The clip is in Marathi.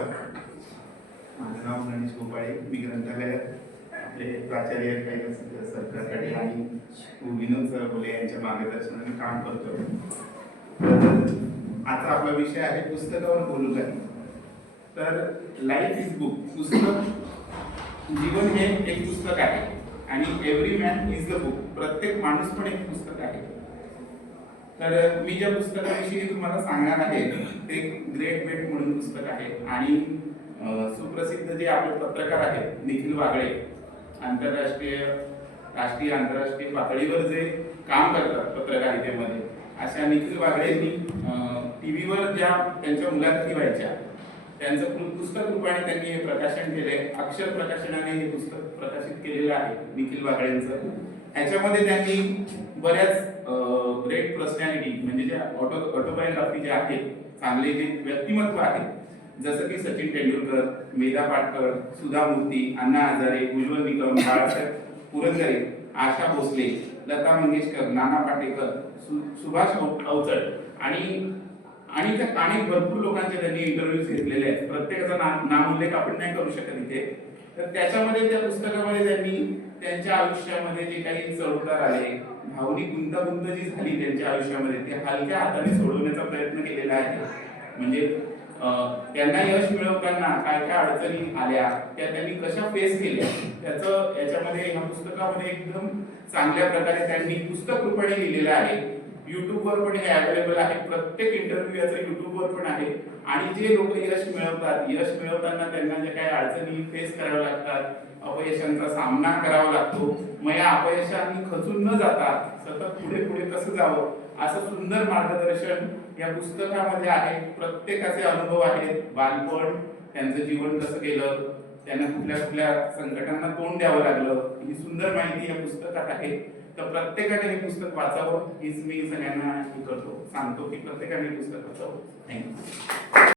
माझं नाव गणेश गोपाळे. मी ग्रंथालयात आपले प्राचार्य कैलास सरकारकडे आणि विनोद सरबोले यांच्या मार्गदर्शनाने काम करतो. आजचा आपला विषय आहे पुस्तकावर बोलू काही. तर लाईफ इज बुक. पुस्तक जीवन हे एक पुस्तक आहे आणि every man is the book. प्रत्येक माणूस पण एक पुस्तक आहे. तर मी ज्या पुस्तकाविषयी तुम्हाला सांगणार आहे ते ग्रेट वेट म्हणून पुस्तक आहे आणि सुप्रसिद्ध जे आपले पत्रकार आहेत निखिल वागळे, आंतरराष्ट्रीय राष्ट्रीय आंतरराष्ट्रीय पातळीवर जे काम करतात पत्रकारितेमध्ये, अशा निखिल वागळेंनी टीव्हीवर ज्या त्यांच्या मुलाखती व्हायच्या त्यांचं पुस्तक रूपाने त्यांनी हे प्रकाशन केले. अक्षर प्रकाशनाने हे पुस्तक प्रकाशित केलेलं आहे निखिल वागळेंचं. ह्याच्यामध्ये त्यांनी बऱ्याच ग्रेट पर्सनॅलिटी म्हणजे ज्या ऑटोबायोग्राफी ज्या आहेत, चांगले जे व्यक्तिमत्व आहेत, जसं की सचिन तेंडुलकर, मेधा पाटकर, सुधा मूर्ती, अण्णा हजारे, उज्ज्वल निकम, बाळासाहेब पुरंदरे, आशा भोसले, लता मंगेशकर, नाना पाटेकर, सुभाष अवचट आणि त्या अनेक भरपूर लोकांचे त्यांनी इंटरव्ह्यूज घेतलेले आहेत. प्रत्येकाचा नामोल्लेख आपण नाही करू शकत इथे. तर त्याच्यामध्ये त्या पुस्तकामध्ये त्यांनी त्यांच्या आयुष्यामध्ये जे काही चढउतार आले, भावनिक गुंतागुंत जी झाली त्यांच्या आयुष्यामध्ये, ते हलक्या हाताने सोडवण्याचा प्रयत्न केलेला आहे. म्हणजे त्यांना यश मिळवताना काय काय अडचणी आल्या, त्या त्यांनी कशा फेस केल्या, त्याचं याच्यामध्ये ह्या पुस्तकामध्ये एकदम चांगल्या प्रकारे त्यांनी पुस्तक रूपाने लिहिलेलं आहे. युट्यूबवर पण हे अवेलेबल आहे. प्रत्येक इंटरव्ह्यू याचा युट्यूबवर पण आहे. आणि जे लोक यश मिळवतात, यश मिळवताना त्यांना जे काही अडचणी फेस कराव्या लागतात, अपयशांचा सामना करावा लागतो, मग या अपयशांनी खचून न जाता सतत पुढे पुढे कसं जावं असं सुंदर मार्गदर्शन या पुस्तकामध्ये आहे. प्रत्येकाचे अनुभव आहेत. बालपण, त्यांचं जीवन कसं गेलं, त्यांना कुठल्या कुठल्या संकटांना तोंड द्यावं लागलं, ही सुंदर माहिती या पुस्तकात आहे. तर प्रत्येकाने हे पुस्तक वाचावं हीच मी सगळ्यांना सांगतो की प्रत्येकाने हे पुस्तक वाचावं. थँक्यू.